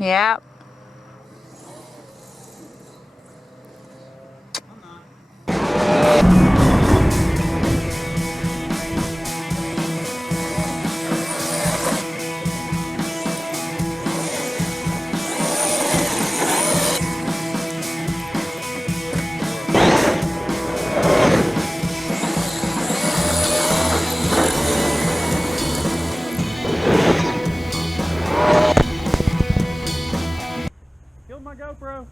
Yeah. Killed my GoPro.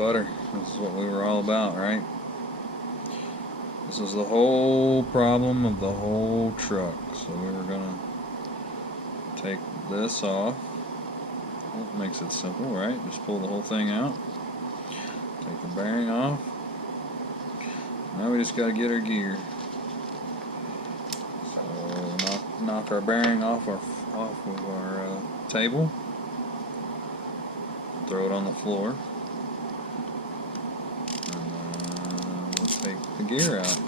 butter. This is what we were all about, right? This is the whole problem of the whole truck. So we were gonna take this off. Well, it makes it simple, right? Just pull the whole thing out. Take the bearing off. Now we just gotta get our gear. So knock our bearing off of our table. Throw it on the floor. And we'll take the gear out.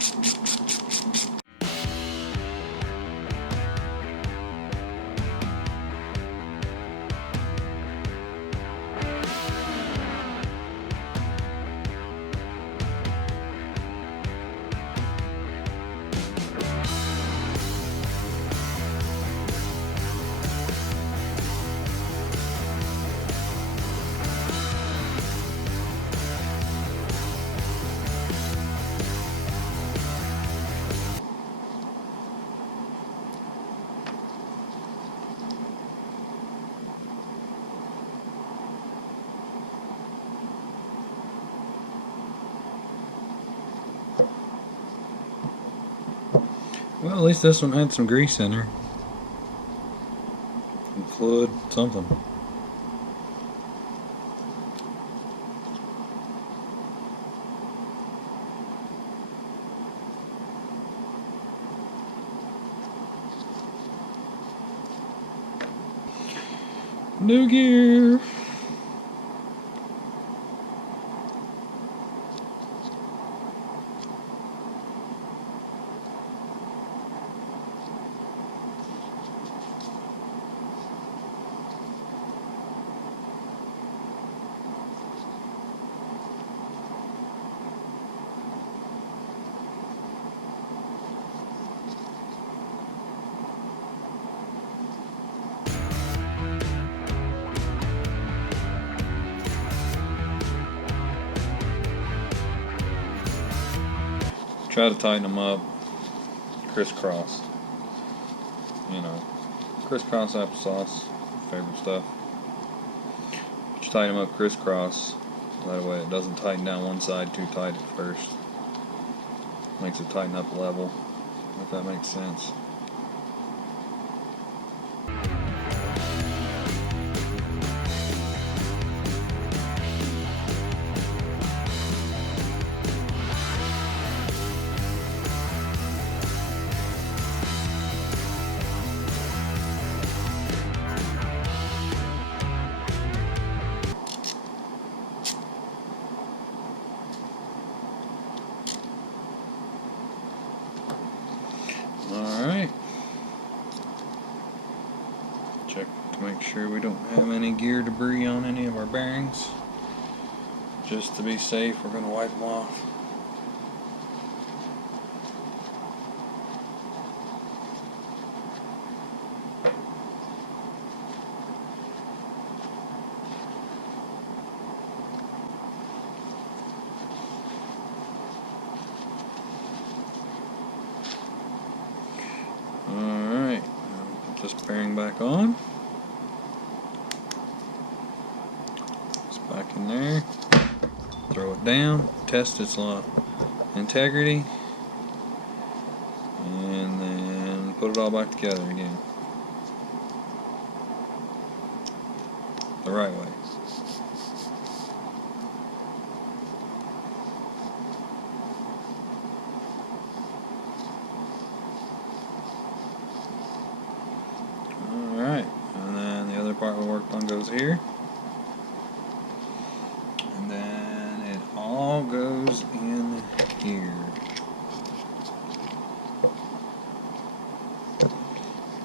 Well, at least this one had some grease in her. Some fluid, something. New gear! Try to tighten them up crisscross. You know, crisscross applesauce, favorite stuff. But you tighten them up crisscross, that way it doesn't tighten down one side too tight at first. Makes it tighten up level, if that makes sense. Alright. Check to make sure we don't have any gear debris on any of our bearings. Just to be safe, we're going to wipe them off. Alright, put this bearing back on. It's back in there. Throw it down, test its integrity, and then put it all back together again. The right way. Alright, and then the other part we worked on goes here. And then it all goes in here.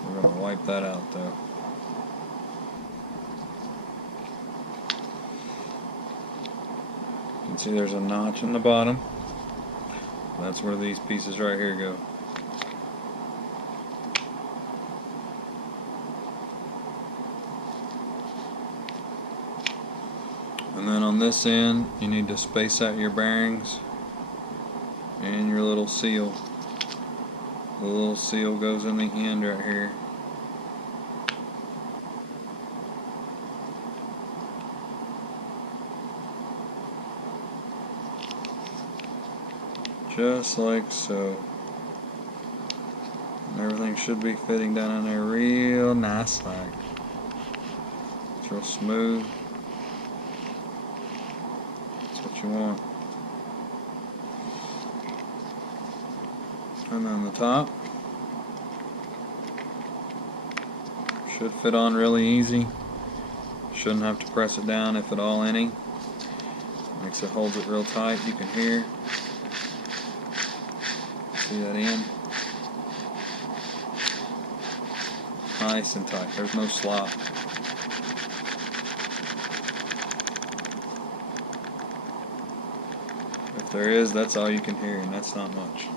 We're going to wipe that out though. You can see there's a notch in the bottom. That's where these pieces right here go. And then on this end, you need to space out your bearings and your little seal. The little seal goes in the end right here. Just like so. And everything should be fitting down in there real nice like. It's real smooth. That's what you want. And then the top should fit on really easy. Shouldn't have to press it down if at all any. Makes it holds it real tight. You can hear. See that in? Nice and tight. There's no slop. If there is, that's all you can hear, and that's not much.